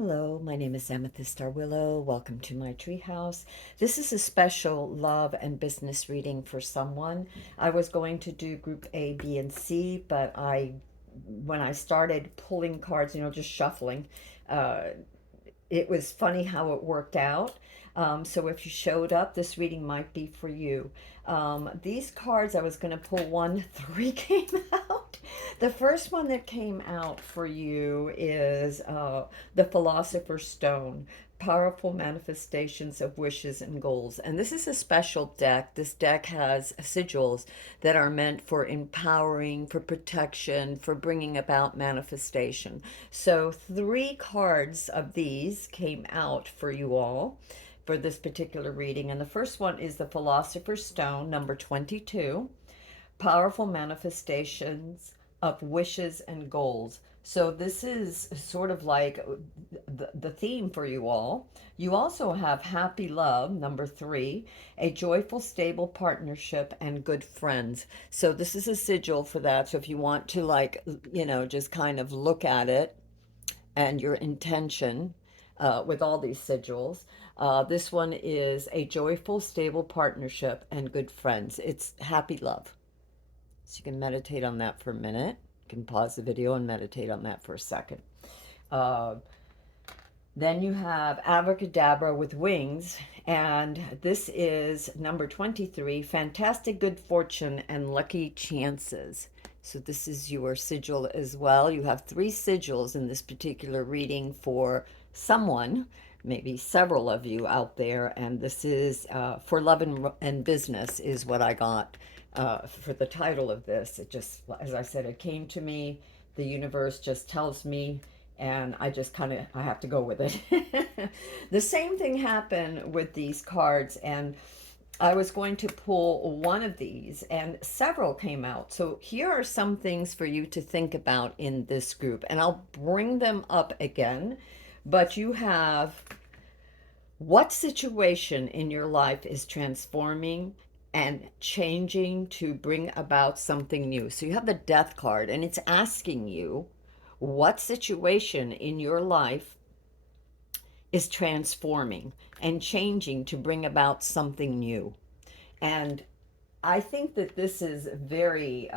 Hello, my name is Amethyst Arwillow. Welcome to my treehouse. This is a special love and business reading for someone. I was going to do group A, B, and C, but when I started pulling cards, just shuffling, uh, it was funny how it worked out. So if you showed up, this reading might be for you. These cards, I was going to pull one, three came out. The first one that came out for you is the Philosopher's Stone. Powerful manifestations of wishes and goals. And this is a special deck. This deck has sigils that are meant for empowering, for protection, for bringing about manifestation. So, three cards of these came out for you all for this particular reading. And the first one is the Philosopher's Stone, number 22, powerful manifestations of wishes and goals. So this is sort of like the theme for you all. You also have happy love, number 3, a joyful, stable partnership, and good friends. So this is a sigil for that. So if you want to, like, just kind of look at it and your intention with all these sigils. This one is a joyful, stable partnership and good friends. It's happy love. So you can meditate on that for a minute. You can pause the video and meditate on that for a second. Uh, then you have Abracadabra with Wings, and this is number 23, Fantastic Good Fortune and Lucky Chances. So this is your sigil as well. You have three sigils in this particular reading for someone, maybe several of you out there, and this is for love and business is what I got for the title of this. It just, as I said, it came to me. The universe just tells me, and I just kind of I have to go with it. The same thing happened with these cards, and I was going to pull one of these and several came out. So here are some things for you to think about in this group, and I'll bring them up again. But you have, what situation in your life is transforming and changing to bring about something new? So you have the Death card, and it's asking you what situation in your life is transforming and changing to bring about something new. And I think that this is very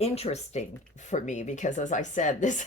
interesting for me because, as I said, this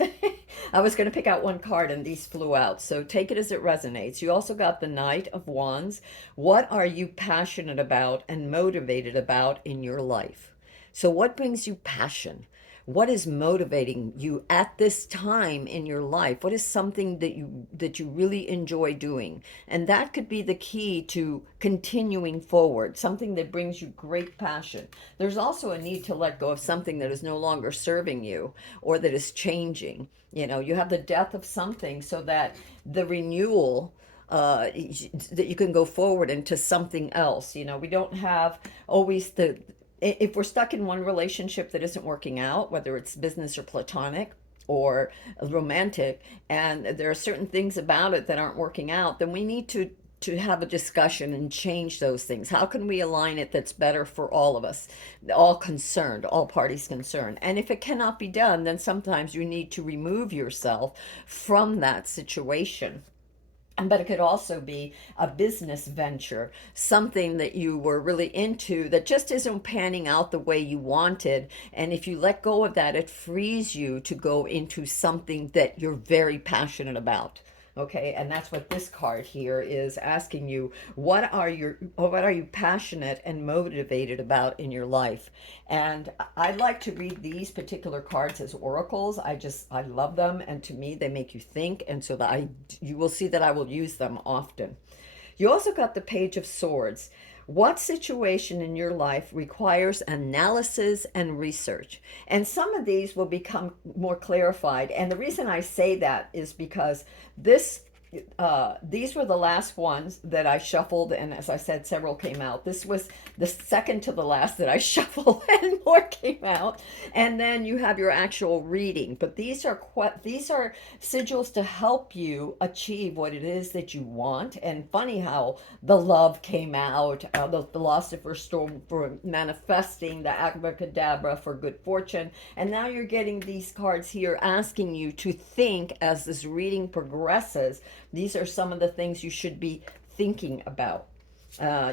I was going to pick out one card and these flew out. So take it as it resonates. You also got the Knight of Wands. What are you passionate about and motivated about in your life? So what brings you passion? What is motivating you at this time in your life? What is something that you really enjoy doing? And that could be the key to continuing forward, something that brings you great passion. There's also a need to let go of something that is no longer serving you or that is changing. You have the death of something so that the renewal, that you can go forward into something else. We don't have always the, if we're stuck in one relationship that isn't working out, whether it's business or platonic or romantic, and there are certain things about it that aren't working out, then we need to have a discussion and change those things. How can we align it that's better for all of us, all concerned, all parties concerned? And if it cannot be done, then sometimes you need to remove yourself from that situation. But it could also be a business venture, something that you were really into that just isn't panning out the way you wanted. And if you let go of that, it frees you to go into something that you're very passionate about. Okay, and that's what this card here is asking you. What are you passionate and motivated about in your life? And I like to read these particular cards as oracles. I love them, and to me they make you think, and so that you will see that I will use them often. You also got the Page of Swords. What situation in your life requires analysis and research? And some of these will become more clarified. And the reason I say that is because this these were the last ones that I shuffled, and as I said, several came out. This was the second to the last that I shuffled, and more came out. And then you have your actual reading. But these are sigils to help you achieve what it is that you want. And funny how the love came out, the philosopher's stone for manifesting, the abracadabra for good fortune, and now you're getting these cards here asking you to think as this reading progresses. These are some of the things you should be thinking about.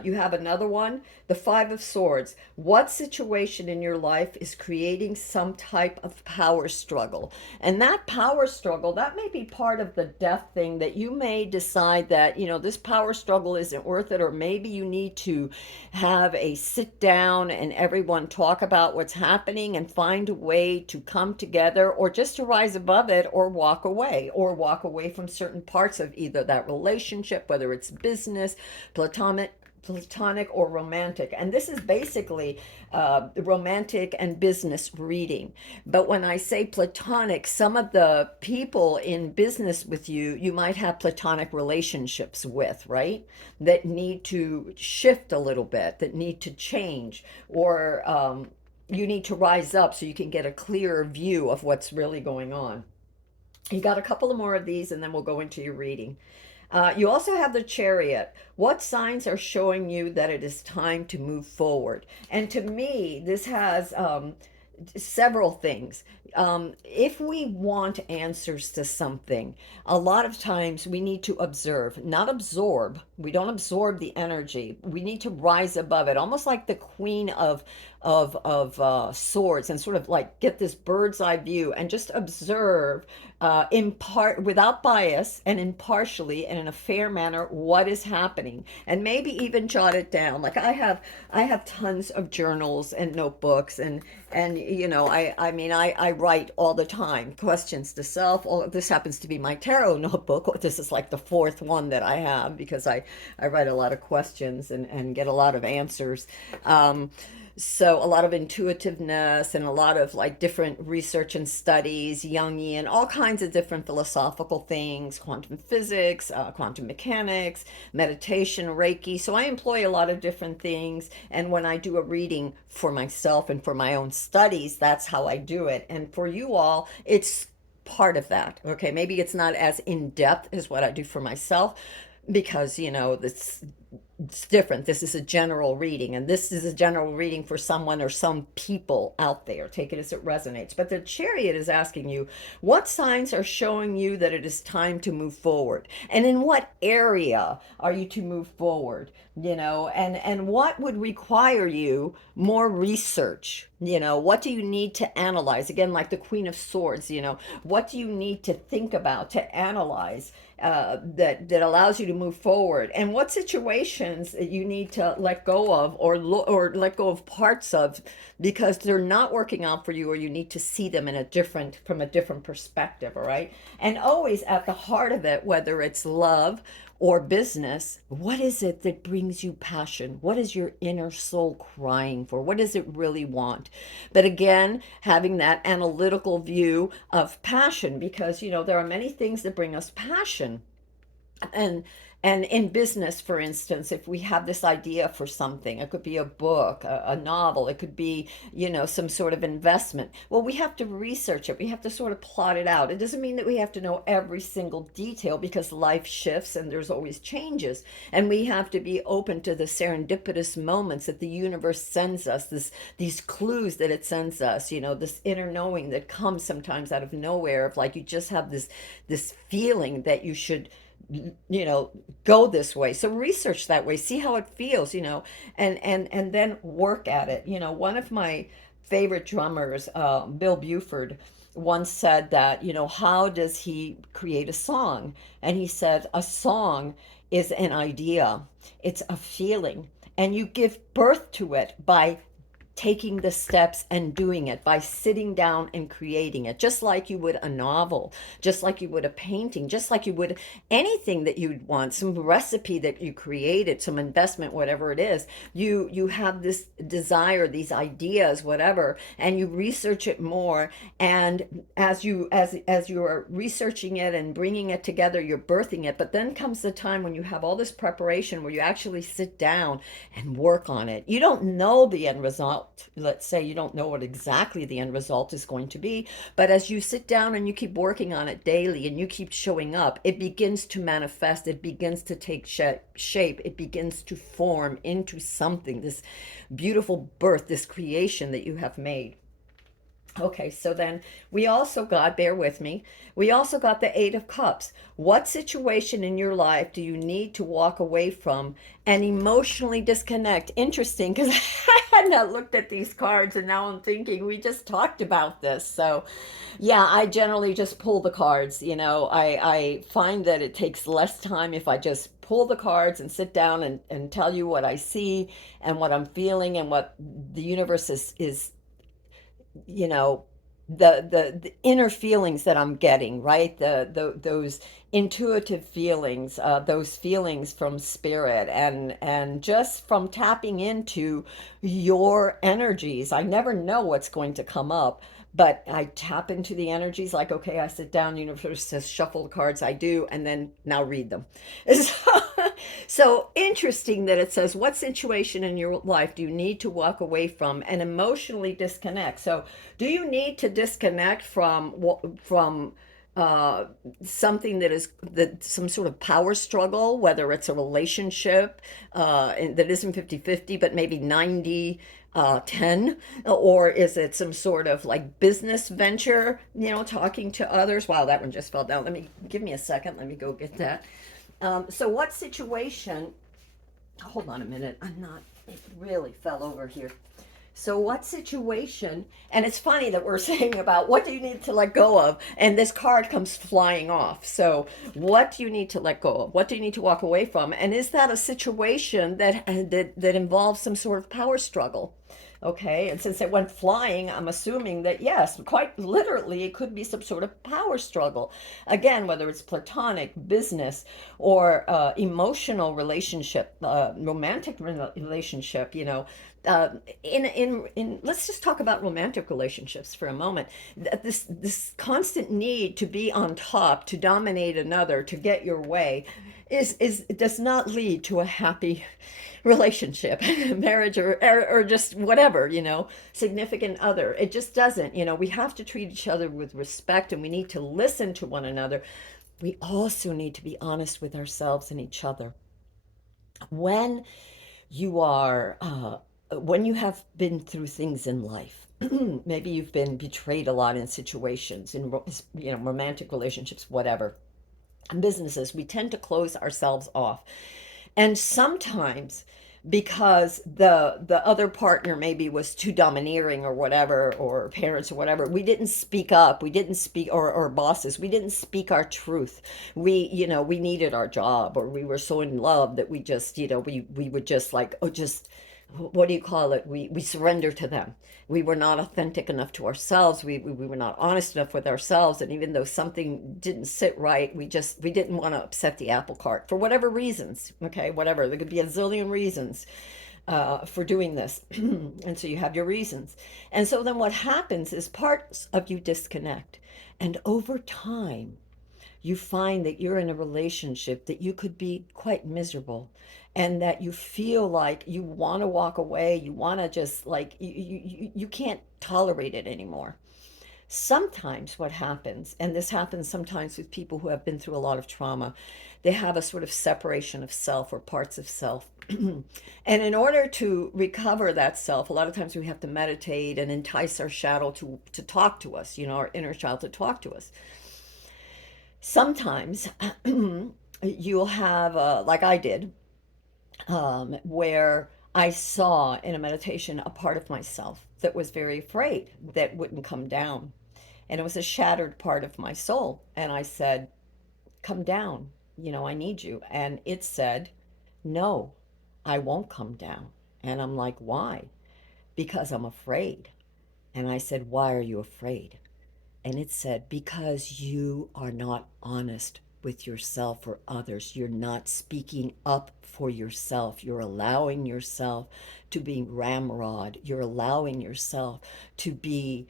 You have another one, the Five of Swords. What situation in your life is creating some type of power struggle? And that power struggle, that may be part of the death thing that you may decide that, this power struggle isn't worth it, or maybe you need to have a sit down and everyone talk about what's happening and find a way to come together, or just to rise above it, or walk away from certain parts of either that relationship, whether it's business, platonic or romantic. And this is basically romantic and business reading. But when I say platonic, some of the people in business with you, you might have platonic relationships with, right? That need to shift a little bit, that need to change, or you need to rise up so you can get a clearer view of what's really going on. You got a couple of more of these, and then we'll go into your reading. You also have the Chariot. What signs are showing you that it is time to move forward? And to me, this has several things. If we want answers to something, a lot of times we need to observe, not absorb. We don't absorb the energy. We need to rise above it, almost like the Queen of Swords, and sort of like get this bird's eye view and just observe in part, without bias and impartially and in a fair manner, what is happening, and maybe even jot it down. Like I have tons of journals and notebooks, and I mean I write all the time, questions to self. All this happens to be my tarot notebook. This is like the fourth one that I have, because I write a lot of questions and get a lot of answers. So a lot of intuitiveness and a lot of like different research and studies, Jungian, all kinds of different philosophical things, quantum physics, quantum mechanics, meditation, Reiki. So I employ a lot of different things. And when I do a reading for myself and for my own studies, that's how I do it. And for you all, it's part of that. Okay, maybe it's not as in depth as what I do for myself, because this, it's different. This is a general reading, and this is a general reading for someone or some people out there. Take it as it resonates. But the Chariot is asking you, what signs are showing you that it is time to move forward? And in what area are you to move forward? And what would require you more research? What do you need to analyze? Again, like the Queen of Swords, what do you need to think about, to analyze, that allows you to move forward? And what situations you need to let go of, or let go of parts of, because they're not working out for you, or you need to see them from a different perspective. All right. And always at the heart of it, whether it's love or business, what is it that brings you passion? What is your inner soul crying for? What does it really want? But again, having that analytical view of passion, because there are many things that bring us passion. And in business, for instance, if we have this idea for something, it could be a book, a novel, it could be some sort of investment. Well, we have to research it, we have to sort of plot it out. It doesn't mean that we have to know every single detail, because life shifts and there's always changes, and we have to be open to the serendipitous moments that the universe sends us, these clues that it sends us, this inner knowing that comes sometimes out of nowhere, of like you just have this feeling that you should go this way. So research that way, see how it feels, and then work at it. One of my favorite drummers, Bill Buford, once said that, how does he create a song? And he said, a song is an idea, it's a feeling, and you give birth to it by taking the steps and doing it, by sitting down and creating it, just like you would a novel, just like you would a painting, just like you would anything that you'd want, some recipe that you created, some investment, whatever it is. You have this desire, these ideas, whatever, and you research it more. And as you are researching it and bringing it together, you're birthing it. But then comes the time when you have all this preparation where you actually sit down and work on it. You don't know the end result. Let's say you don't know what exactly the end result is going to be, but as you sit down and you keep working on it daily and you keep showing up, it begins to manifest, it begins to take shape, it begins to form into something, this beautiful birth, this creation that you have made. Okay, so then we also got, bear with me, we also got the Eight of Cups. What situation in your life do you need to walk away from and emotionally disconnect? Interesting, because I had not looked at these cards and now I'm thinking we just talked about this. So, yeah, I generally just pull the cards. I find that it takes less time if I just pull the cards and sit down and tell you what I see and what I'm feeling and what the universe is you know the inner feelings that I'm getting, right? Those intuitive feelings, those feelings from spirit, and just from tapping into your energies. I never know what's going to come up, but I tap into the energies. Like, okay, I sit down, universe says shuffle the cards, I do, and then now read them. So interesting that it says, what situation in your life do you need to walk away from and emotionally disconnect? So do you need to disconnect from uh, something that some sort of power struggle, whether it's a relationship that isn't 50-50, but maybe 90-10, or is it some sort of like business venture, talking to others? Wow, that one just fell down. Give me a second. Let me go get that. So what situation, hold on a minute, it really fell over here. So what situation, and it's funny that we're saying about what do you need to let go of, and this card comes flying off. So what do you need to let go of? What do you need to walk away from? And is that a situation that involves some sort of power struggle? Okay, and since it went flying, I'm assuming that yes, quite literally, it could be some sort of power struggle. Again, whether it's platonic, business, or emotional relationship, romantic relationship, uh, let's just talk about romantic relationships for a moment. This constant need to be on top, to dominate another, to get your way, is does not lead to a happy relationship, marriage, or just whatever, significant other. It just doesn't. We have to treat each other with respect, and we need to listen to one another. We also need to be honest with ourselves and each other. When you are when you have been through things in life, maybe you've been betrayed a lot in situations, in romantic relationships, whatever, businesses, we tend to close ourselves off. And sometimes because the other partner maybe was too domineering or whatever, or parents or whatever, we didn't speak up, we didn't speak, or bosses, we didn't speak our truth. We needed our job, or we were so in love that we just, we would just like, oh, just, what do you call it, we surrender to them. We were not authentic enough to ourselves. We were not honest enough with ourselves. And even though something didn't sit right, we didn't want to upset the apple cart for whatever reasons. Okay, whatever. There could be a zillion reasons for doing this. And so you have your reasons. And so then what happens is parts of you disconnect. And over time, you find that you're in a relationship that you could be quite miserable, and that you feel like you want to walk away, you want to just like you can't tolerate it anymore. Sometimes what happens, and this happens sometimes with people who have been through a lot of trauma, they have a sort of separation of self, or parts of self. And in order to recover that self, a lot of times we have to meditate and entice our shadow to talk to us, our inner child to talk to us. Sometimes you'll have, like I did, where I saw in a meditation a part of myself that was very afraid that wouldn't come down. And it was a shattered part of my soul. And I said, come down, I need you. And it said, no, I won't come down. And I'm like, why? Because I'm afraid. And I said, why are you afraid? And it said, because you are not honest with yourself or others. You're not speaking up for yourself. You're allowing yourself to be ramrod. You're allowing yourself to be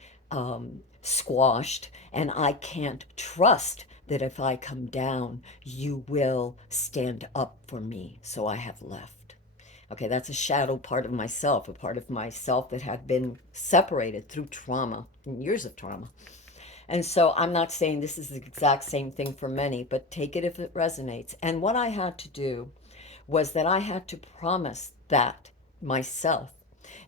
squashed. And I can't trust that if I come down, you will stand up for me. So I have left. Okay, that's a shadow part of myself, a part of myself that had been separated through trauma, years of trauma. And so I'm not saying this is the exact same thing for many, but take it if it resonates. And what I had to do was that I had to promise that myself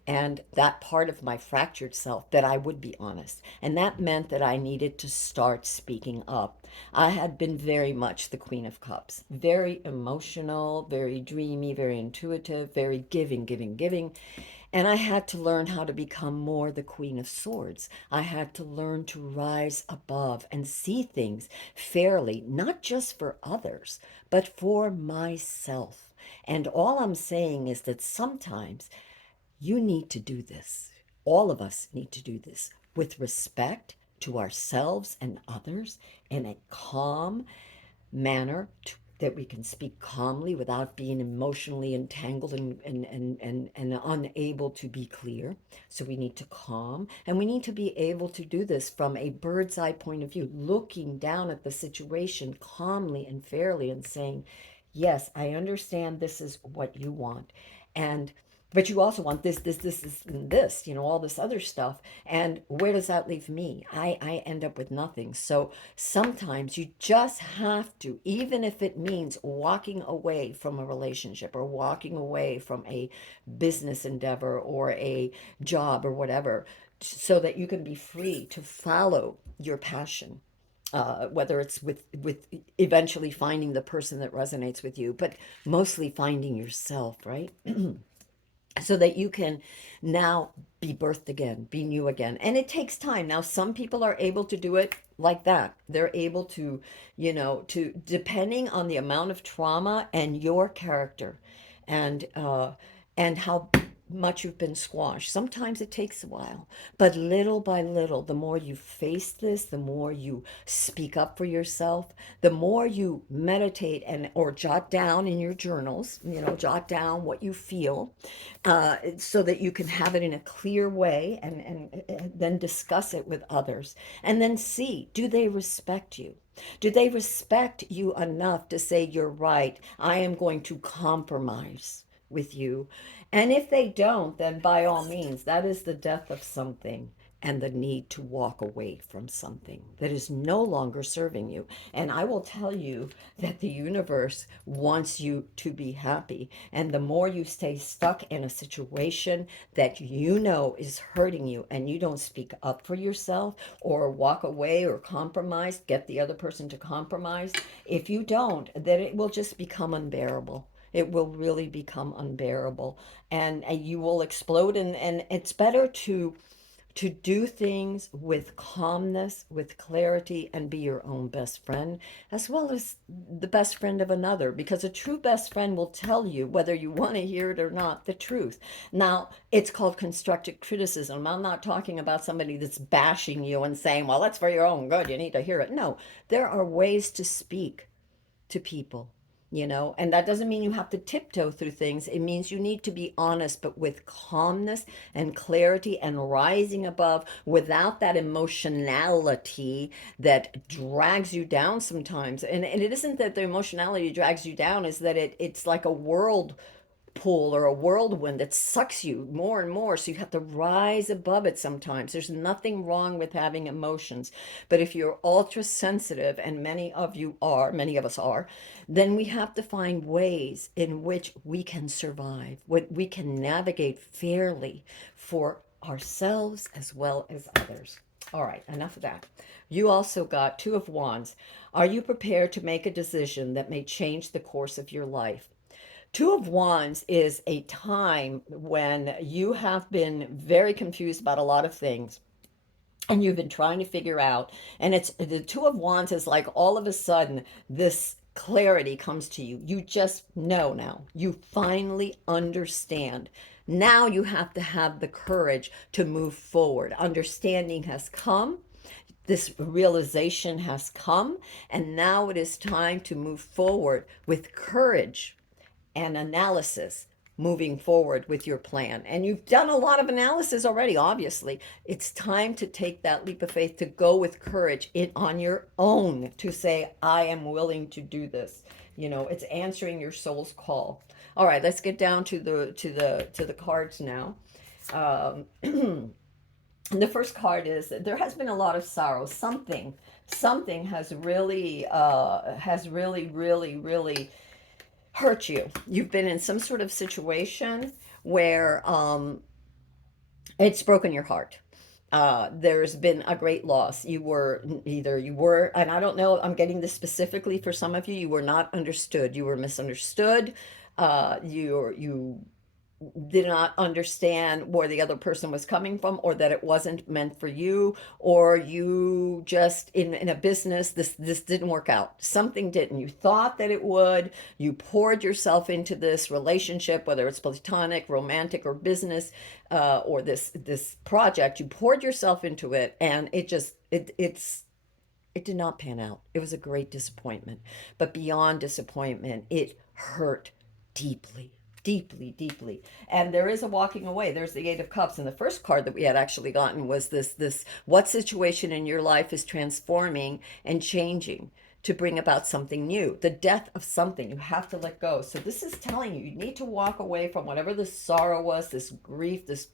and that part of my fractured self that I would be honest. And that meant that I needed to start speaking up. I had been very much the Queen of Cups, very emotional, very dreamy, very intuitive, very giving, giving, giving. And I had to learn how to become more the Queen of Swords. I had to learn to rise above and see things fairly, not just for others, but for myself. And all I'm saying is that sometimes you need to do this. All of us need to do this with respect to ourselves and others in a calm manner that we can speak calmly without being emotionally entangled and unable to be clear. So we need to calm, and we need to be able to do this from a bird's eye point of view, looking down at the situation calmly and fairly and saying, yes, I understand this is what you want. And but you also want and this, all this other stuff. And where does that leave me? I end up with nothing. So sometimes you just have to, even if it means walking away from a relationship or walking away from a business endeavor or a job or whatever, so that you can be free to follow your passion. Whether it's with eventually finding the person that resonates with you, but mostly finding yourself, right? So that you can now be birthed again, be new again. And it takes time. Now, some people are able to do it like that. They're able to, to depending on the amount of trauma and your character and how much you've been squashed. Sometimes it takes a while, but little by little, the more you face this, the more you speak up for yourself, the more you meditate and or jot down in your journals, jot down what you feel, so that you can have it in a clear way and then discuss it with others. And then see, do they respect you? Do they respect you enough to say, you're right, I am going to compromise with you? And if they don't, then by all means, that is the death of something and the need to walk away from something that is no longer serving you. And I will tell you that the universe wants you to be happy. And the more you stay stuck in a situation that you know is hurting you and you don't speak up for yourself or walk away or compromise, get the other person to compromise, if you don't, then it will just become unbearable. It will really become unbearable, and you will explode. And it's better to do things with calmness, with clarity, and be your own best friend, as well as the best friend of another, because a true best friend will tell you, whether you want to hear it or not, the truth. Now, it's called constructive criticism. I'm not talking about somebody that's bashing you and saying, well, that's for your own good, you need to hear it. No, there are ways to speak to people, and that doesn't mean you have to tiptoe through things. It means you need to be honest, but with calmness and clarity and rising above without that emotionality that drags you down sometimes. And it isn't that the emotionality drags you down, is that it's like a world pool or a whirlwind that sucks you more and more. So you have to rise above it sometimes. There's nothing wrong with having emotions. But if you're ultra sensitive, and many of us are, then we have to find ways in which we can survive, what we can navigate fairly for ourselves as well as others. All right, enough of that. You also got Two of Wands. Are you prepared to make a decision that may change the course of your life? Two of Wands is a time when you have been very confused about a lot of things and you've been trying to figure out. And it's the Two of Wands is like all of a sudden this clarity comes to you. You just know now. You finally understand Now you have to have the courage to move forward. Understanding has come, this realization has come, and now it is time to move forward with courage and analysis, moving forward with your plan. And you've done a lot of analysis already, obviously. It's time to take that leap of faith, to go with courage on your own, to say, I am willing to do this. It's answering your soul's call. All right, let's get down to the cards now. Um, the first card is, there has been a lot of sorrow. Something has really hurt you. You've been in some sort of situation where it's broken your heart. There's been a great loss. You were, and I don't know, I'm getting this specifically for some of you, you were not understood. You were misunderstood. You did not understand where the other person was coming from, or that it wasn't meant for you, or you just in a business, this didn't work out. Something didn't. You thought that it would. You poured yourself into this relationship, whether it's platonic, romantic, or business, or this project. You poured yourself into it, and it did not pan out. It was a great disappointment. But beyond disappointment, it hurt deeply, deeply, deeply. And there is a walking away. There's the Eight of Cups. And the first card that we had actually gotten was this what situation in your life is transforming and changing to bring about something new, the death of something. You have to let go. So this is telling you, you need to walk away from whatever the sorrow was, this grief, this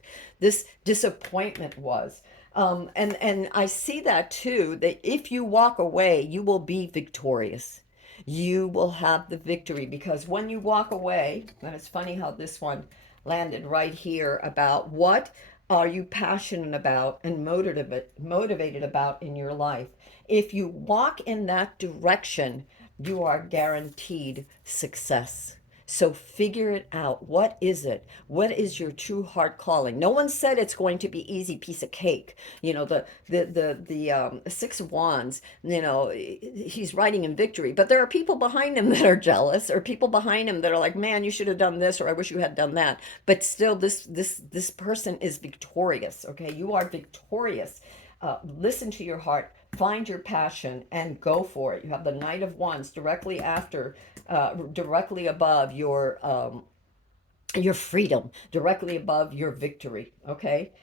disappointment was. And I see that too, that if you walk away, you will be victorious. You will have the victory, because when you walk away, and it's funny how this one landed right here, about what are you passionate about and motivated about in your life. If you walk in that direction, you are guaranteed success. So figure it out. What is it? What is your true heart calling? No one said it's going to be easy piece of cake. The Six of Wands, he's riding in victory, but there are people behind him that are jealous, or people behind him that are like, man, you should have done this, or I wish you had done that. But still, this person is victorious. Okay, you are victorious. Listen to your heart, find your passion, and go for it. You have the Knight of Wands directly above your freedom, directly above your victory. Okay,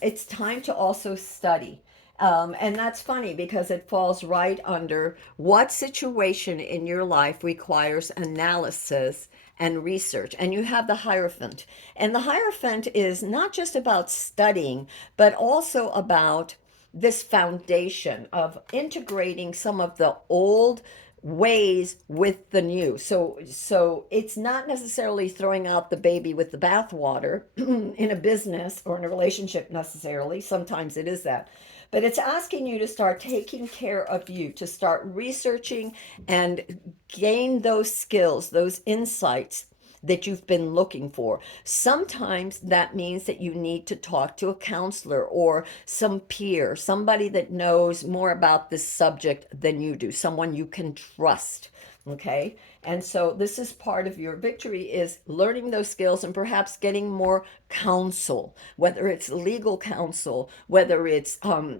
it's time to also study. And that's funny because it falls right under what situation in your life requires analysis and research. And you have the Hierophant. And the Hierophant is not just about studying, but also about this foundation of integrating some of the old ways with the new. So it's not necessarily throwing out the baby with the bathwater in a business or in a relationship necessarily. Sometimes it is that. But it's asking you to start taking care of you, to start researching and gain those skills, those insights that you've been looking for. Sometimes that means that you need to talk to a counselor or some peer, somebody that knows more about this subject than you do, someone you can trust. Okay, and so this is part of your victory, is learning those skills and perhaps getting more counsel, whether it's legal counsel, whether it's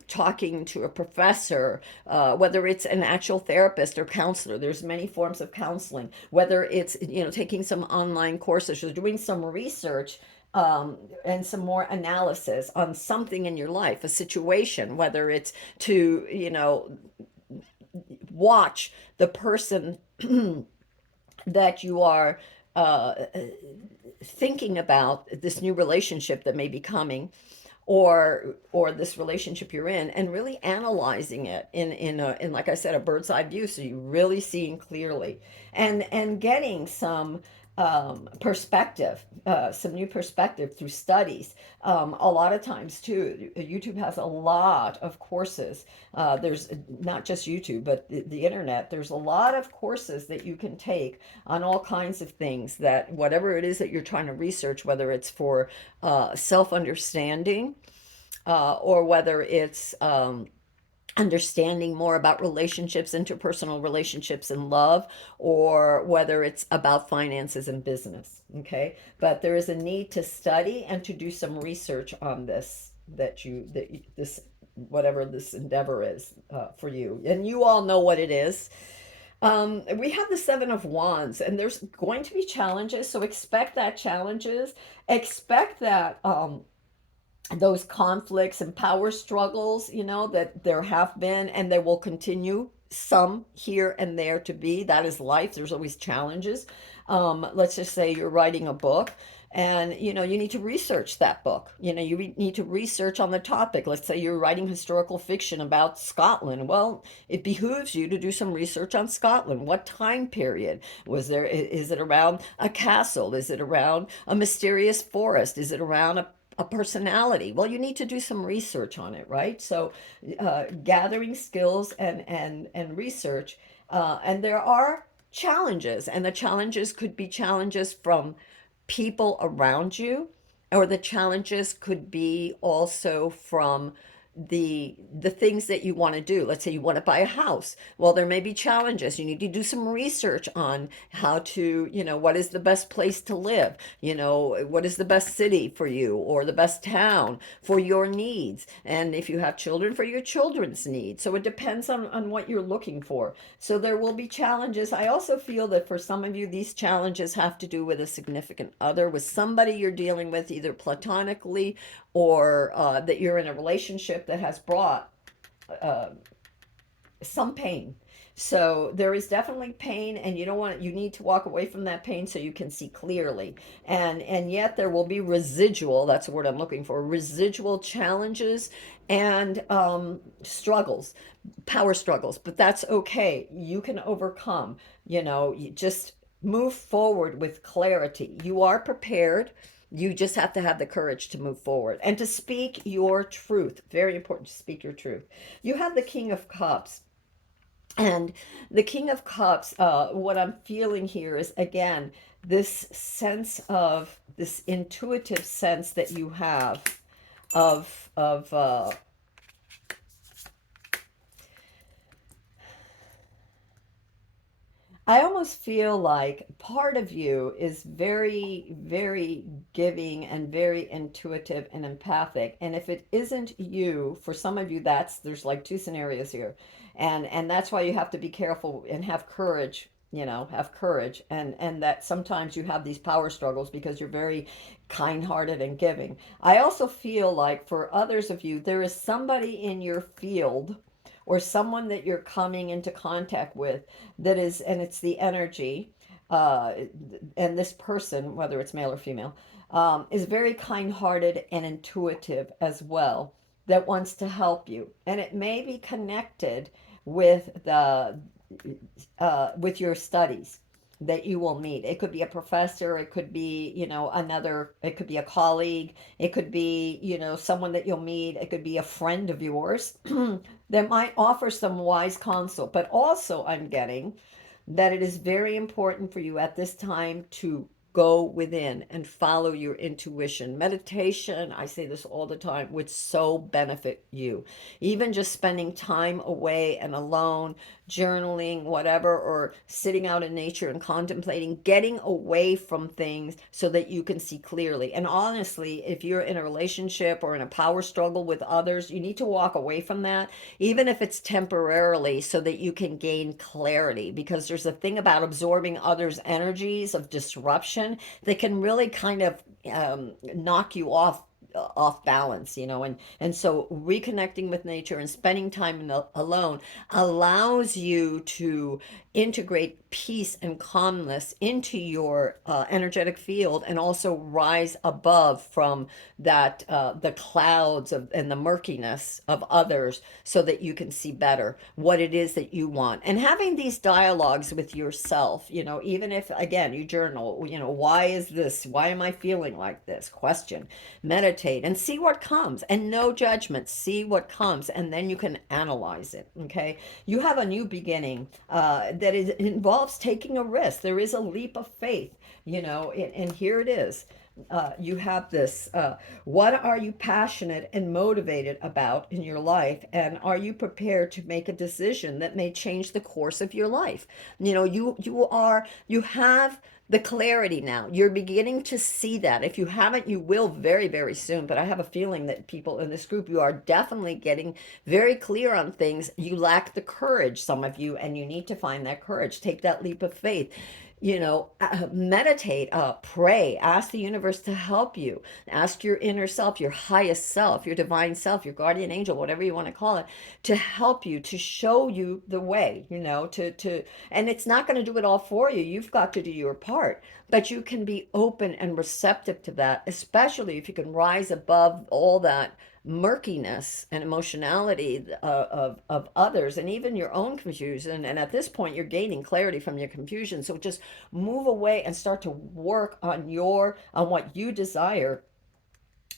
talking to a professor, whether it's an actual therapist or counselor. There's many forms of counseling, whether it's taking some online courses or doing some research, and some more analysis on something in your life, a situation, whether it's to watch the person that you are uh, thinking about, this new relationship that may be coming, or this relationship you're in, and really analyzing it in like I said, a bird's eye view, so you're really seeing clearly, and getting some perspective, some new perspective through studies. A lot of times too, YouTube has a lot of courses. There's not just YouTube, but the internet. There's a lot of courses that you can take on all kinds of things, that whatever it is that you're trying to research, whether it's for self-understanding, or whether it's understanding more about relationships, interpersonal relationships and love, or whether it's about finances and business. Okay. But there is a need to study and to do some research on this, this, whatever this endeavor is for you. And you all know what it is. We have the Seven of Wands, and there's going to be challenges. So expect that challenges. Expect that those conflicts and power struggles, that there have been and there will continue some here and there to be. That is life. There's always challenges. Let's just say you're writing a book and you need to research that book. Need to research on the topic. Let's say you're writing historical fiction about Scotland. Well, it behooves you to do some research on Scotland. What time period was there? Is it around a castle? Is it around a mysterious forest? Is it around a personality? Well, you need to do some research on it, right? So gathering skills and research, and there are challenges, and the challenges could be challenges from people around you, or the challenges could be also from the things that you want to do. Let's say you want to buy a house. Well, there may be challenges. You need to do some research on how to, what is the best place to live, what is the best city for you, or the best town for your needs, and if you have children, for your children's needs. So it depends on what you're looking for. So there will be challenges. I also feel that for some of you, these challenges have to do with a significant other, with somebody you're dealing with, either platonically or that you're in a relationship that has brought uh, some pain. So there is definitely pain, and you need to walk away from that pain so you can see clearly. And yet there will be residual, that's the word I'm looking for, residual challenges and struggles, power struggles. But that's okay. You can overcome. You just move forward with clarity. You are prepared. You just have to have the courage to move forward and to speak your truth. Very important to speak your truth. You have the King of Cups. And the King of Cups, what I'm feeling here is, again, this sense of this intuitive sense that you have of I almost feel like part of you is very, very giving and very intuitive and empathic. And if it isn't you, for some of you, there's like two scenarios here. And that's why you have to be careful and have courage, have courage. And that sometimes you have these power struggles because you're very kind-hearted and giving. I also feel like for others of you, there is somebody in your field or someone that you're coming into contact with that is, and it's the energy, uh, and this person, whether it's male or female, is very kind-hearted and intuitive as well, that wants to help you, and it may be connected with the with your studies that you will meet. It could be a professor, it could be, it could be a colleague, it could be, someone that you'll meet, it could be a friend of yours that might offer some wise counsel. But also, I'm getting that it is very important for you at this time to go within and follow your intuition. Meditation, I say this all the time, would so benefit you. Even just spending time away and alone, journaling, whatever, or sitting out in nature and contemplating, getting away from things so that you can see clearly. And honestly, if you're in a relationship or in a power struggle with others, you need to walk away from that, even if it's temporarily, so that you can gain clarity. Because there's a thing about absorbing others' energies of disruption that can really kind of knock you off balance, and so reconnecting with nature and spending time alone allows you to integrate peace and calmness into your energetic field, and also rise above from that the clouds and the murkiness of others, so that you can see better what it is that you want. And having these dialogues with yourself, even if again you journal, why is this, why am I feeling like this, question, meditate, and see what comes, and no judgment, see what comes, and then you can analyze it. Okay, you have a new beginning involves taking a risk. There is a leap of faith, and here it is. you have this. What are you passionate and motivated about in your life? And are you prepared to make a decision that may change the course of your life? You have the clarity now. You're beginning to see that. If you haven't, you will very, very soon. But I have a feeling that people in this group, you are definitely getting very clear on things. You lack the courage, some of you, and you need to find that courage. Take that leap of faith. Meditate, pray, ask the universe to help you, ask your inner self, your highest self, your divine self, your guardian angel, whatever you want to call it, to help you, to show you the way, and it's not going to do it all for you. You've got to do your part, but you can be open and receptive to that, especially if you can rise above all that murkiness and emotionality of others and even your own confusion. And at this point, you're gaining clarity from your confusion. So just move away and start to work on what you desire,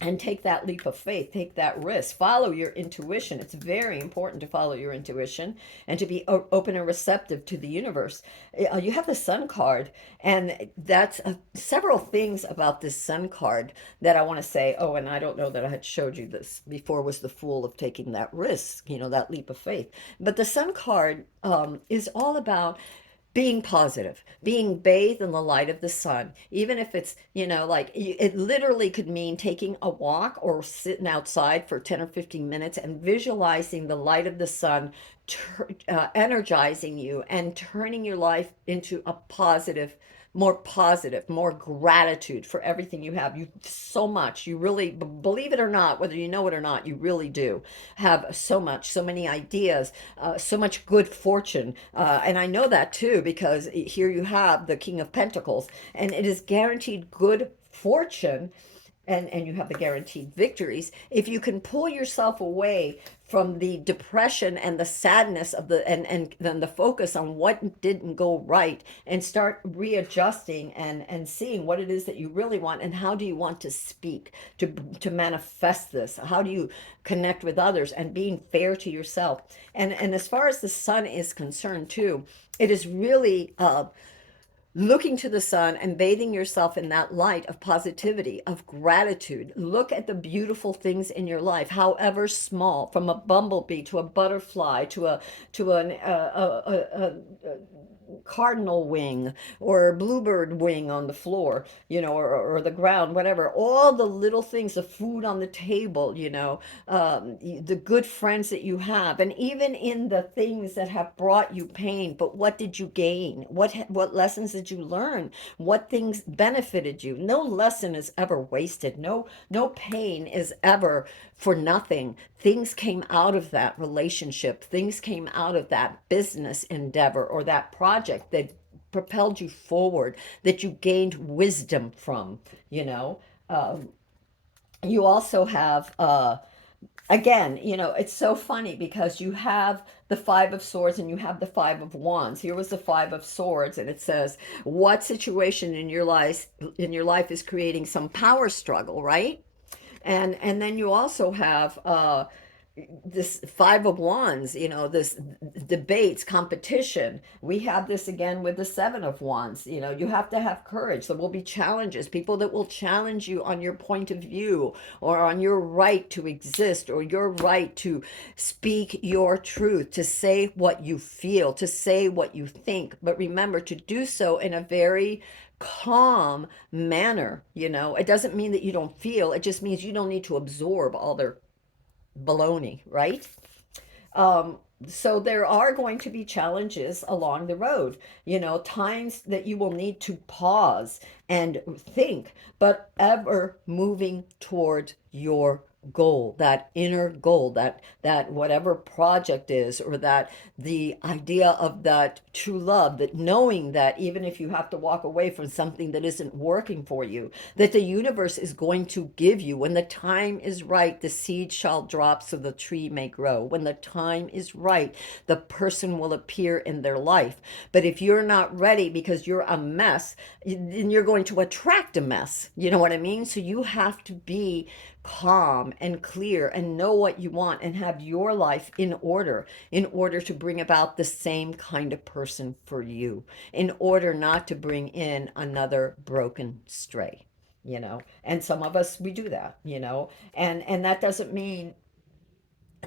and take that leap of faith, take that risk, follow your intuition. It's very important to follow your intuition and to be open and receptive to the universe. You have the sun card, and that's several things about this sun card that I want to say. Oh, and I don't know that I had showed you this before, was the fool of taking that risk, that leap of faith. But the sun card is all about being positive, being bathed in the light of the sun, even if it's, like it literally could mean taking a walk or sitting outside for 10 or 15 minutes and visualizing the light of the sun energizing you and turning your life into a positive, more gratitude for everything you have. You so much, you really believe it or not, whether you know it or not, you really do have so much, so many ideas, so much good fortune. And I know that too, because here you have the King of Pentacles, and it is guaranteed good fortune, and you have the guaranteed victories if you can pull yourself away from the depression and the sadness of and then the focus on what didn't go right, and start readjusting and seeing what it is that you really want, and how do you want to speak to manifest this. How do you connect with others, and being fair to yourself. And as far as the sun is concerned too, it is really looking to the sun and bathing yourself in that light of positivity, of gratitude. Look at the beautiful things in your life, however small, from a bumblebee to a butterfly to a cardinal wing or bluebird wing on the floor, or the ground, whatever. All the little things, the food on the table, the good friends that you have, and even in the things that have brought you pain. But what did you gain? What lessons did you learn? What things benefited you? No lesson is ever wasted. No pain is ever for nothing. Things came out of that relationship. Things came out of that business endeavor or that project that propelled you forward, that you gained wisdom from, you know. Um, you also have again, it's so funny because you have the Five of Swords and you have the Five of Wands. Here was the Five of Swords, and it says, what situation in your life is creating some power struggle, right? And then you also have this Five of Wands, this debates, competition. We have this again with the Seven of Wands. You have to have courage. There will be challenges, people that will challenge you on your point of view, or on your right to exist, or your right to speak your truth, to say what you feel, to say what you think. But remember to do so in a very calm manner. It doesn't mean that you don't feel, it just means you don't need to absorb all their baloney, right? Um, so there are going to be challenges along the road, times that you will need to pause and think, but ever moving toward your goal, that inner goal, that whatever project is, or that the idea of that true love, that knowing that even if you have to walk away from something that isn't working for you, that the universe is going to give you, when the time is right, the seed shall drop so the tree may grow. When the time is right, the person will appear in their life. But if you're not ready because you're a mess, then you're going to attract a mess. You know what I mean? So you have to be calm and clear and know what you want and have your life in order to bring about the same kind of person for you, in order not to bring in another broken stray. and some of us, we do that, and that doesn't mean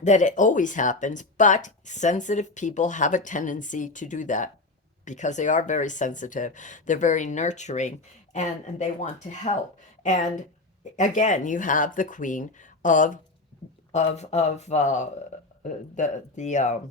that it always happens, but sensitive people have a tendency to do that because they are very sensitive. They're very nurturing, and they want to help. And again, you have the queen of of the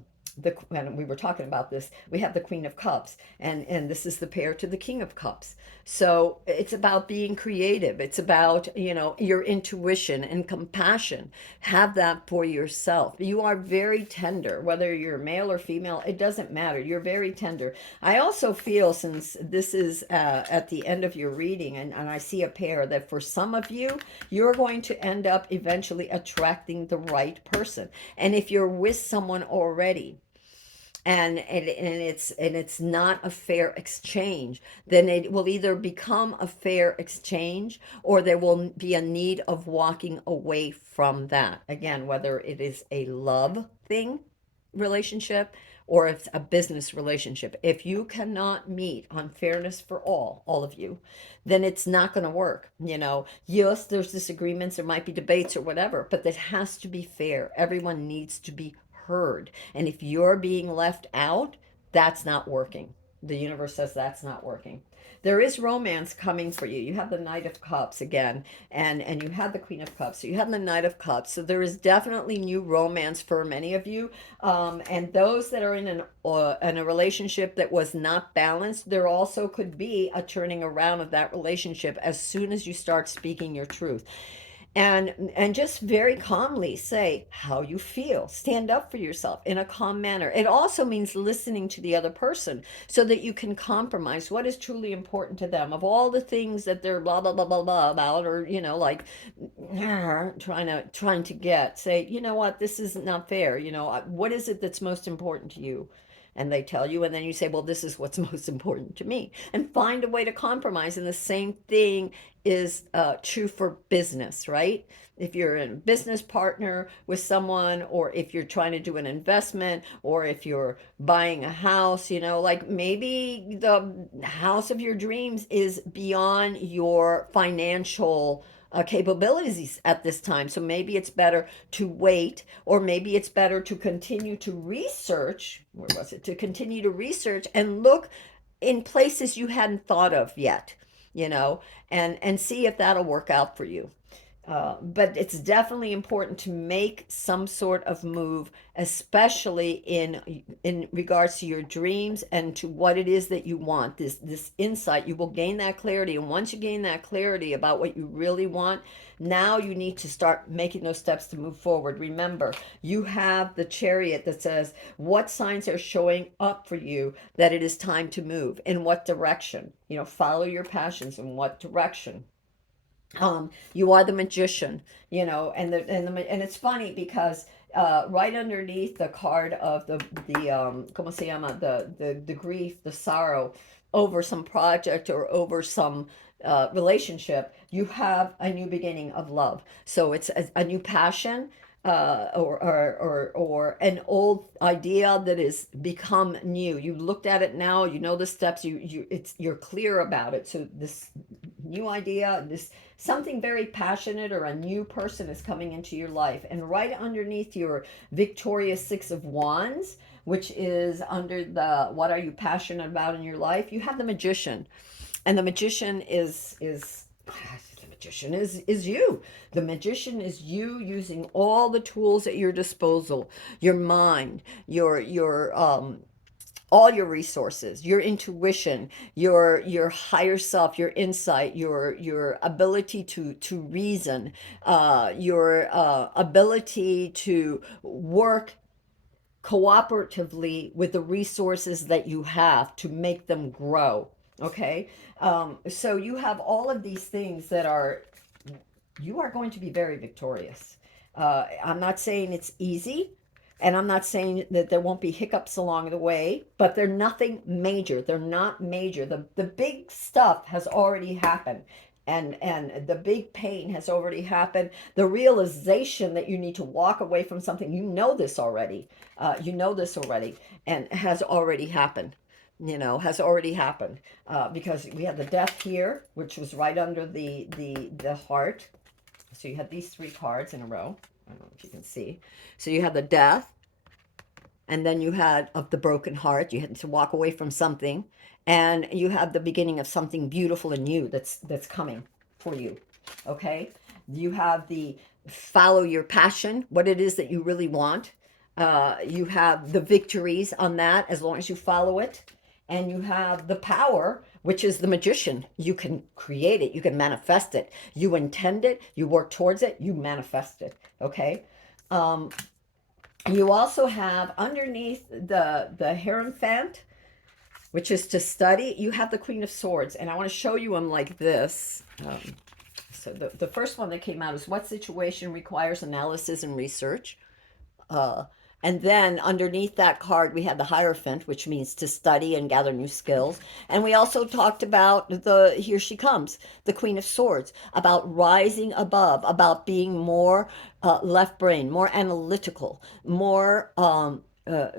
and we were talking about this. We have the Queen of Cups, and this is the pair to the King of Cups. So it's about being creative. It's about your intuition and compassion. Have that for yourself. You are very tender, whether you're male or female. It doesn't matter. You're very tender. I also feel, since this is at the end of your reading, and I see a pair, that for some of you, you're going to end up eventually attracting the right person. And if you're with someone already, and it's not a fair exchange, then it will either become a fair exchange, or there will be a need of walking away from that. Again, whether it is a love thing, relationship, or it's a business relationship. If you cannot meet on fairness for all of you, then it's not going to work. Yes, there's disagreements, there might be debates or whatever, but that has to be fair. Everyone needs to be heard. And if you're being left out, that's not working. The universe says that's not working. There is romance coming for you. You have the Knight of Cups again, and you have the Queen of Cups. So you have the Knight of Cups. So there is definitely new romance for many of you. And those that are in a relationship that was not balanced, there also could be a turning around of that relationship as soon as you start speaking your truth, and just very calmly say how you feel. Stand up for yourself in a calm manner. It also means listening to the other person so that you can compromise what is truly important to them. Of all the things that they're blah blah blah blah blah about, or like trying to get, say, you know what, this is not fair. What is it that's most important to you? And they tell you, and then you say, well, this is what's most important to me, and find a way to compromise. And the same thing is true for business, right? If you're a business partner with someone, or if you're trying to do an investment, or if you're buying a house, like maybe the house of your dreams is beyond your financial capabilities at this time. So maybe it's better to wait, or maybe it's better to continue to research. Where was it? To continue to research and look in places you hadn't thought of yet, you know, and see if that'll work out for you. But it's definitely important to make some sort of move, especially in regards to your dreams and to what it is that you want. This insight, you will gain that clarity, and once you gain that clarity about what you really want, now you need to start making those steps to move forward. Remember, you have the Chariot that says what signs are showing up for you that it is time to move, in what direction. Follow your passions, in what direction. You are the Magician, and it's funny because right underneath the card of the ¿cómo se llama? The grief, the sorrow over some project or over some relationship, you have a new beginning of love. So it's a new passion, or an old idea that is become new. You looked at it now, you know the steps, you're clear about it. So this new idea, this something very passionate, or a new person is coming into your life. And right underneath your victorious Six of Wands, which is under the what are you passionate about in your life, you have the Magician. And the Magician is the Magician is you. The Magician is you using all the tools at your disposal, your mind, your all your resources, your intuition, your higher self, your insight, your ability to reason, your ability to work cooperatively with the resources that you have to make them grow. Okay. So you have all of these things that you are going to be very victorious. I'm not saying it's easy, and I'm not saying that there won't be hiccups along the way, but they're nothing major. They're not major. The big stuff has already happened. And the big pain has already happened. The realization that you need to walk away from something, you know this already, and has already happened. has already happened, because we had the death here, which was right under the heart. So you had these three cards in a row. I don't know if you can see. So you had the death, and then you had of the broken heart. You had to walk away from something, and you have the beginning of something beautiful and new that's coming for you. Okay, you have the follow your passion, what it is that you really want. You have the victories on that as long as you follow it, and you have the power, which is the magician. You can create it, you can manifest it, you intend it, you work towards it, you manifest it. Okay. um, you also have underneath the Hierophant, which is to study. You have the Queen of Swords, and I want to show you them like this. So the first one that came out is what situation requires analysis and research. Uh, and then underneath that card, we had the Hierophant, which means to study and gather new skills. And we also talked about here she comes, the Queen of Swords, about rising above, about being more left brain, more analytical, more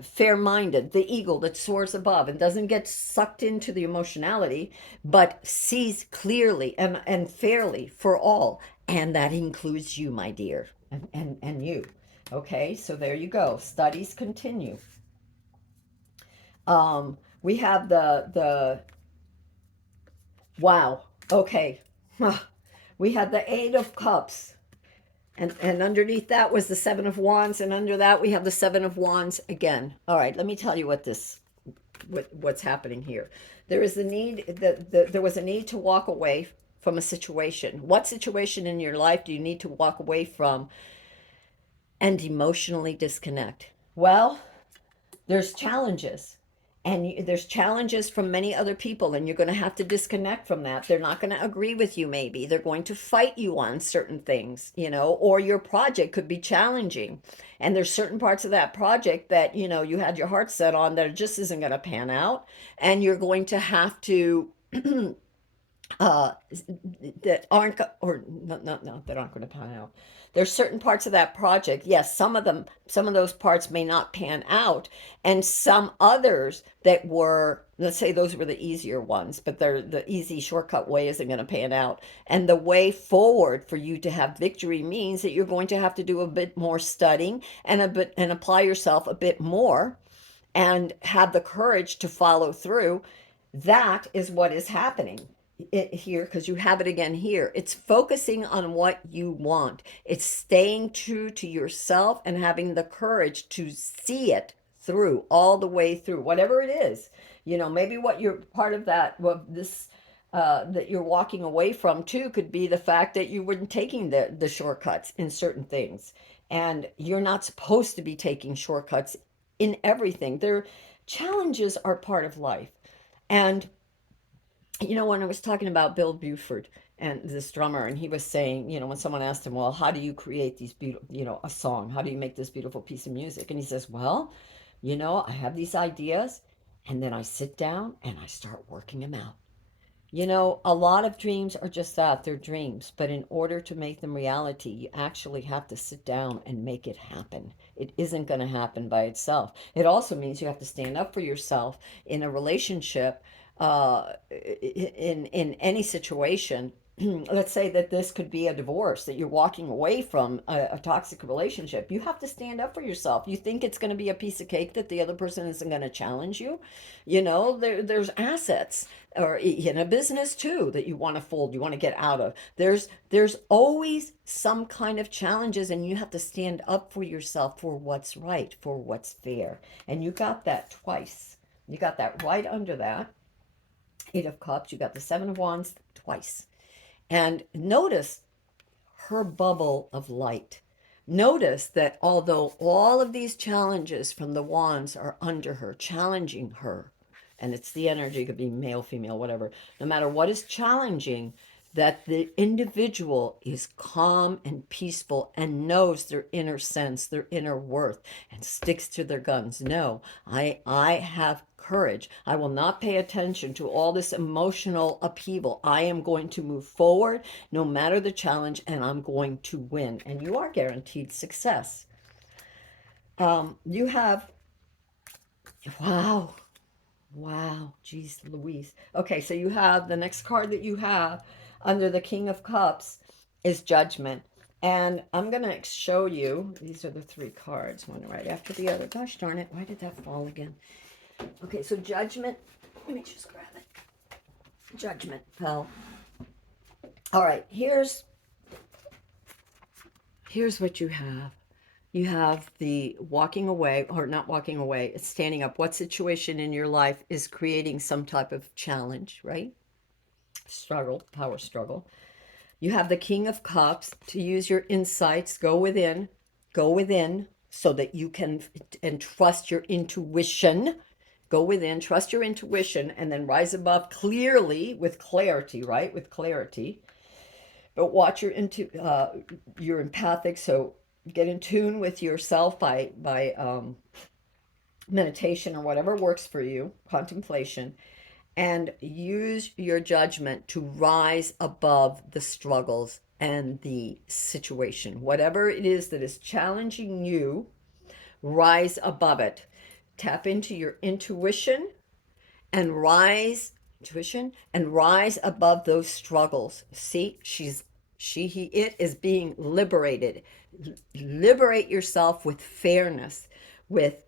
fair minded, the eagle that soars above and doesn't get sucked into the emotionality, but sees clearly and fairly for all. And that includes you, my dear, and you. Okay, so there you go. Studies continue. We have the wow. Okay, we had the Eight of Cups, and underneath that was the Seven of Wands, and under that we have the Seven of Wands again. All right, let me tell you what's happening here. There is the need that there was a need to walk away from a situation. What situation in your life do you need to walk away from and emotionally disconnect? Well, there's challenges, and there's challenges from many other people, and you're going to have to disconnect from that. They're not going to agree with you. Maybe they're going to fight you on certain things, or your project could be challenging, and there's certain parts of that project that you had your heart set on that just isn't going to pan out, and you're going to have to uh that aren't or no that aren't going to pan out. There's certain parts of that project, yes, some of those parts may not pan out, and some others that were, let's say those were the easier ones, but they're the easy shortcut way isn't going to pan out. And the way forward for you to have victory means that you're going to have to do a bit more studying and apply yourself a bit more and have the courage to follow through. That is what is happening here, because you have it again here. It's focusing on what you want. It's staying true to yourself and having the courage to see it through all the way through, whatever it is. Maybe what you're part of that, what this that you're walking away from too could be the fact that you weren't taking the shortcuts in certain things, and you're not supposed to be taking shortcuts in everything. Their challenges are part of life. And when I was talking about Bill Buford and this drummer, and he was saying, when someone asked him, well, how do you create these beautiful, a song? How do you make this beautiful piece of music? And he says, well, I have these ideas, and then I sit down and I start working them out. A lot of dreams are just that, they're dreams. But in order to make them reality, you actually have to sit down and make it happen. It isn't going to happen by itself. It also means you have to stand up for yourself in a relationship, in any situation. Let's say that this could be a divorce, that you're walking away from a toxic relationship. You have to stand up for yourself. You think it's going to be a piece of cake that the other person isn't going to challenge you. There's assets, or in a business too, that you want to fold, you want to get out of. There's always some kind of challenges, and you have to stand up for yourself, for what's right, for what's fair. And you got that twice. You got that right under that Eight of Cups. You got the Seven of Wands twice. And notice her bubble of light. Notice that although all of these challenges from the wands are under her, challenging her, and it's the energy, it could be male, female, whatever, no matter what is challenging, that the individual is calm and peaceful and knows their inner sense, their inner worth, and sticks to their guns. No, I have courage. I will not pay attention to all this emotional upheaval. I am going to move forward no matter the challenge, and I'm going to win. And you are guaranteed success. You have, wow, Wow, geez, Louise. Okay, so you have the next card that you have under the King of Cups is Judgment. And I'm going to show you, these are the three cards, one right after the other. Gosh darn it, why did that fall again? Okay, so Judgment, let me just grab it. Judgment fell. All right, here's what you have. You have the walking away, or not walking away, it's standing up. What situation in your life is creating some type of challenge, right? Struggle, power struggle. You have the King of Cups to use your insights, go within so that you can and trust your intuition. Go within, trust your intuition, and then rise above clearly with clarity, right? With clarity. But watch your empathic, so get in tune with yourself by meditation or whatever works for you, contemplation, and use your judgment to rise above the struggles and the situation. Whatever it is that is challenging you, rise above it. Tap into your and rise intuition and rise above those struggles. See, it is being liberated. Liberate yourself with fairness, with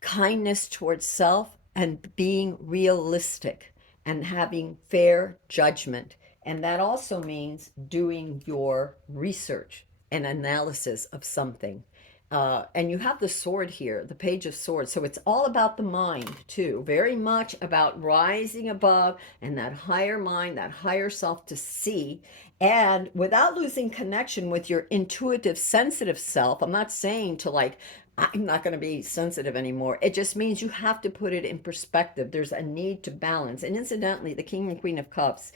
kindness towards self, and being realistic and having fair judgment. And that also means doing your research and analysis of something. And you have the sword here, the Page of Swords. So it's all about the mind, too. Very much about rising above and that higher mind, that higher self to see. And without losing connection with your intuitive, sensitive self, I'm not saying to like, I'm not going to be sensitive anymore. It just means you have to put it in perspective. There's a need to balance. And incidentally, the King and Queen of Cups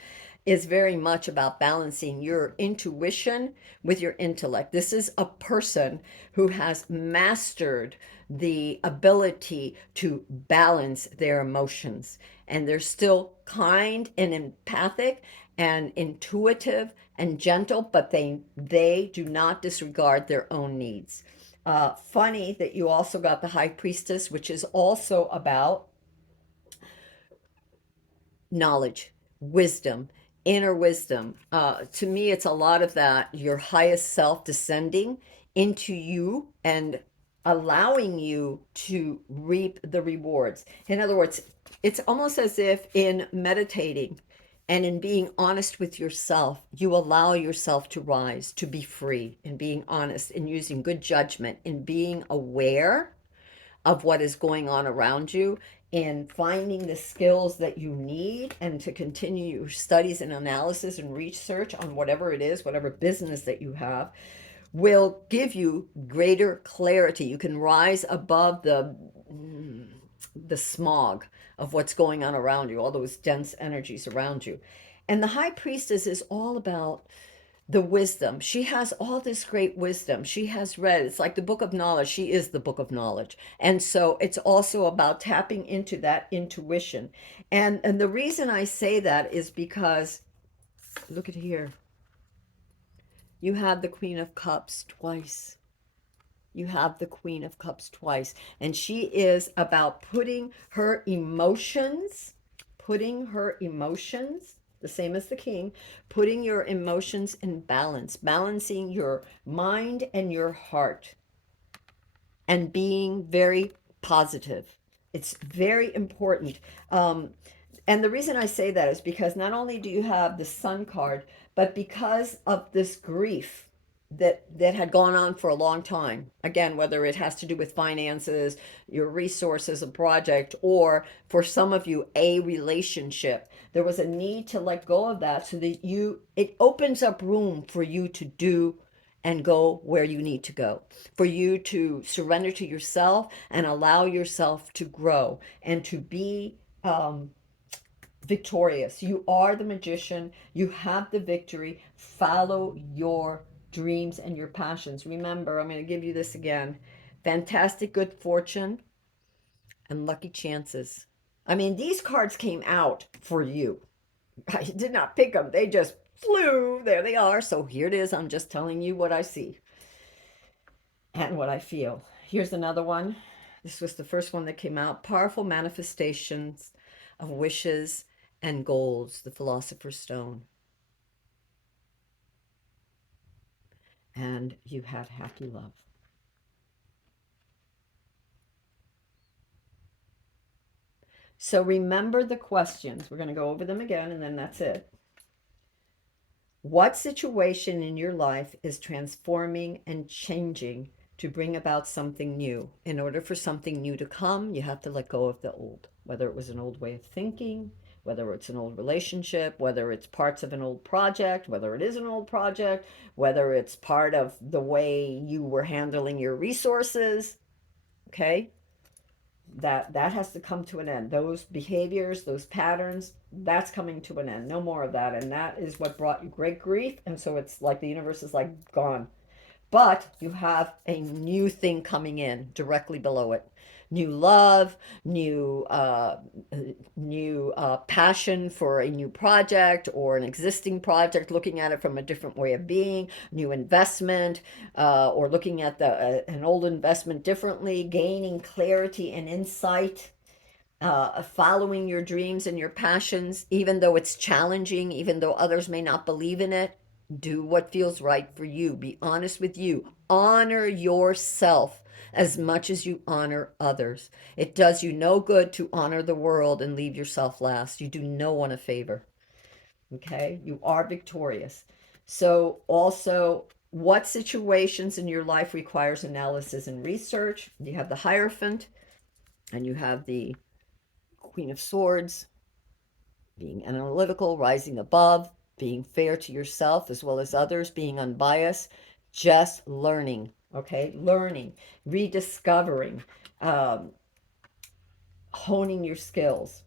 is very much about balancing your intuition with your intellect. This is a person who has mastered the ability to balance their emotions. And they're still kind and empathic and intuitive and gentle, but they do not disregard their own needs. Funny that you also got the High Priestess, which is also about knowledge, wisdom, inner wisdom. To me, it's a lot of that, your highest self descending into you and allowing you to reap the rewards. In other words, it's almost as if in meditating and in being honest with yourself, you allow yourself to rise, to be free, in being honest, in using good judgment, in being aware of what is going on around you, in finding the skills that you need and to continue your studies and analysis and research on whatever it is, whatever business that you have, will give you greater clarity. You can rise above the smog of what's going on around you, all those dense energies around you. And the High Priestess is all about the wisdom. She has all this great wisdom. She has read, it's like the book of knowledge. She is the book of knowledge. And so it's also about tapping into that intuition. And the reason I say that is because look at here. You have the Queen of Cups twice. You have the Queen of Cups twice. And she is about putting her emotions, the same as the King, putting your emotions in balance, balancing your mind and your heart, and being very positive. It's very important. And the reason I say that is because not only do you have the Sun card, but because of this grief that had gone on for a long time. Again, whether it has to do with finances, your resources, a project, or for some of you, a relationship. There was a need to let go of that so that it opens up room for you to do and go where you need to go, for you to surrender to yourself and allow yourself to grow and to be victorious. You are the magician. You have the victory. Follow your dreams and your passions. Remember, I'm going to give you this again. Fantastic good fortune and lucky chances. I mean, these cards came out for you. I did not pick them. They just flew. There they are. So here it is. I'm just telling you what I see and what I feel. Here's another one. This was the first one that came out. Powerful manifestations of wishes and goals, the Philosopher's Stone. And you have happy love. So remember the questions. We're going to go over them again, and then that's it. What situation in your life is transforming and changing to bring about something new? In order for something new to come, you have to let go of the old, whether it was an old way of thinking, whether it's an old relationship, whether it's parts of an old project, whether it is an old project, whether it's part of the way you were handling your resources. Okay? That has to come to an end. Those behaviors, those patterns, that's coming to an end. No more of that. And that is what brought you great grief. And so it's like the universe is like gone. But you have a new thing coming in directly below it. New love, new passion for a new project or an existing project, looking at it from a different way of being, new investment, or looking at an old investment differently, gaining clarity and insight, following your dreams and your passions, even though it's challenging, even though others may not believe in it. Do what feels right for you. Be honest with you. Honor yourself as much as you honor others. It does you no good to honor the world and leave yourself last. You do no one a favor. Okay? You are victorious. So, also, what situations in your life requires analysis and research? You have the Hierophant and you have the Queen of Swords, being analytical, rising above, being fair to yourself as well as others, being unbiased, just learning, okay? Learning, rediscovering, um, honing your skills.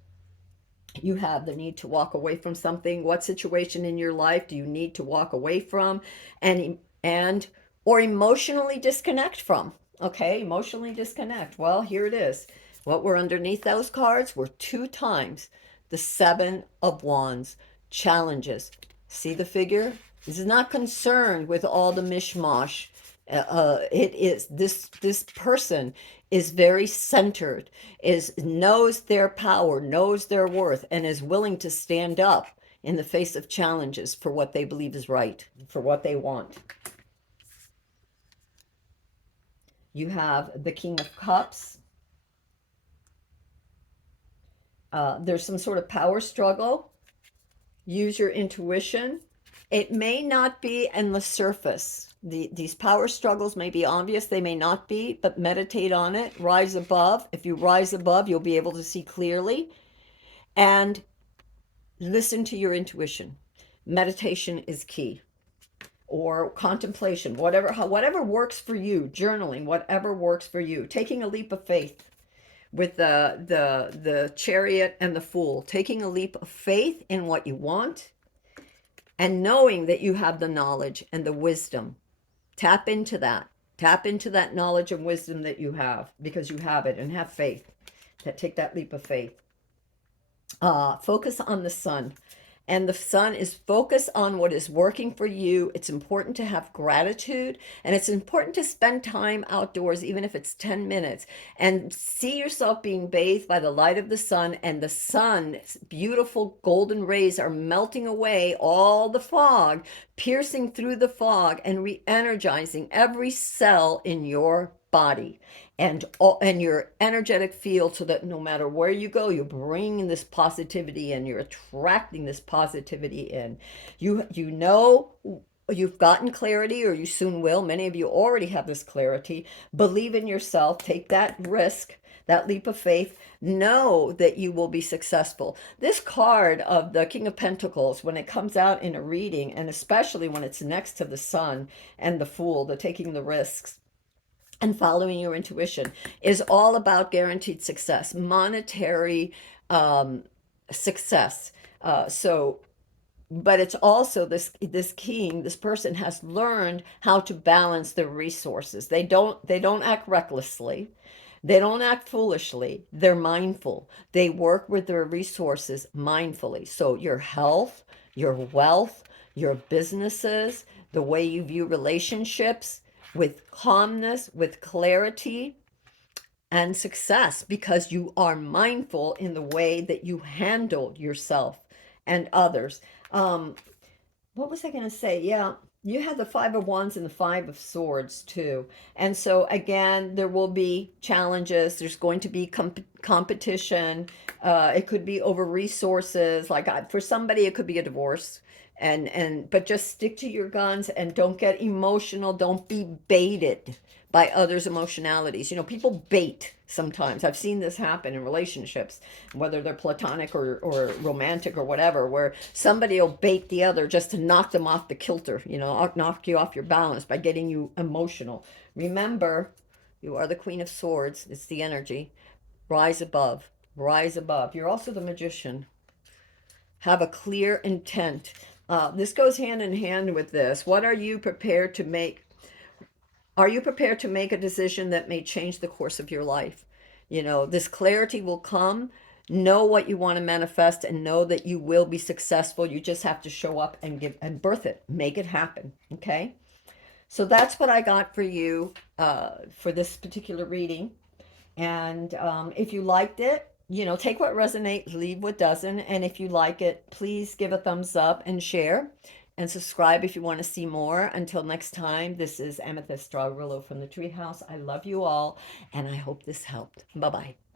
You have the need to walk away from something. What situation in your life do you need to walk away from and or emotionally disconnect from? Okay, emotionally disconnect. Well, here it is. What were underneath those cards were 2 times the 7 of Wands, challenges. See the figure? This is not concerned with all the mishmash. It is this person is very centered, is knows their power, knows their worth, and is willing to stand up in the face of challenges for what they believe is right, for what they want. You have the King of Cups. There's some sort of power struggle. Use your intuition. It may not be on the surface. These power struggles may be obvious, they may not be, but meditate on it. Rise above. If you rise above, you'll be able to see clearly. And listen to your intuition. Meditation is key. Or contemplation, whatever works for you. Journaling, whatever works for you. Taking a leap of faith with the Chariot and the Fool. Taking a leap of faith in what you want and knowing that you have the knowledge and the wisdom. Tap into that. Tap into that knowledge and wisdom that you have, because you have it, and have faith. Take that leap of faith. Focus on the sun. And the sun is focus on what is working for you. It's important to have gratitude, and it's important to spend time outdoors, even if it's 10 minutes, and see yourself being bathed by the light of the sun. And the sun's beautiful golden rays are melting away all the fog, piercing through the fog and re-energizing every cell in your body and your energetic field, so that no matter where you go, you're bringing this positivity and you're attracting this positivity in. You know you've gotten clarity, or you soon will. Many of you already have this clarity. Believe in yourself. Take that risk, that leap of faith. Know that you will be successful. This card of the King of Pentacles, when it comes out in a reading, and especially when it's next to the Sun and the Fool, the taking the risks and following your intuition, is all about guaranteed success, monetary success. But it's also this king, this person has learned how to balance their resources. They don't act recklessly. They don't act foolishly. They're mindful. They work with their resources mindfully. So your health, your wealth, your businesses, the way you view relationships, with calmness, with clarity, and success because you are mindful in the way that you handle yourself and others. Um, what was I going to say? Yeah, you have the Five of Wands and the Five of Swords too. And so, again, there will be challenges. There's going to be competition. It could be over resources. Like for somebody, it could be a divorce. But just stick to your guns and don't get emotional. Don't be baited by others' emotionalities. You know, people bait sometimes. I've seen this happen in relationships, whether they're platonic or romantic or whatever, where somebody will bait the other just to knock them off the kilter, you know, knock you off your balance by getting you emotional. Remember, you are the Queen of Swords. It's the energy. Rise above. Rise above. You're also the magician. Have a clear intent. This goes hand in hand with this. What are you prepared to make? Are you prepared to make a decision that may change the course of your life? You know, this clarity will come. Know what you want to manifest and know that you will be successful. You just have to show up and give and birth it, make it happen. Okay. So that's what I got for you for this particular reading. And if you liked it, you know, take what resonates, leave what doesn't. And if you like it, please give a thumbs up and share and subscribe if you want to see more. Until next time, this is Amethyst Strawrillo from the Treehouse. I love you all, and I hope this helped. Bye bye.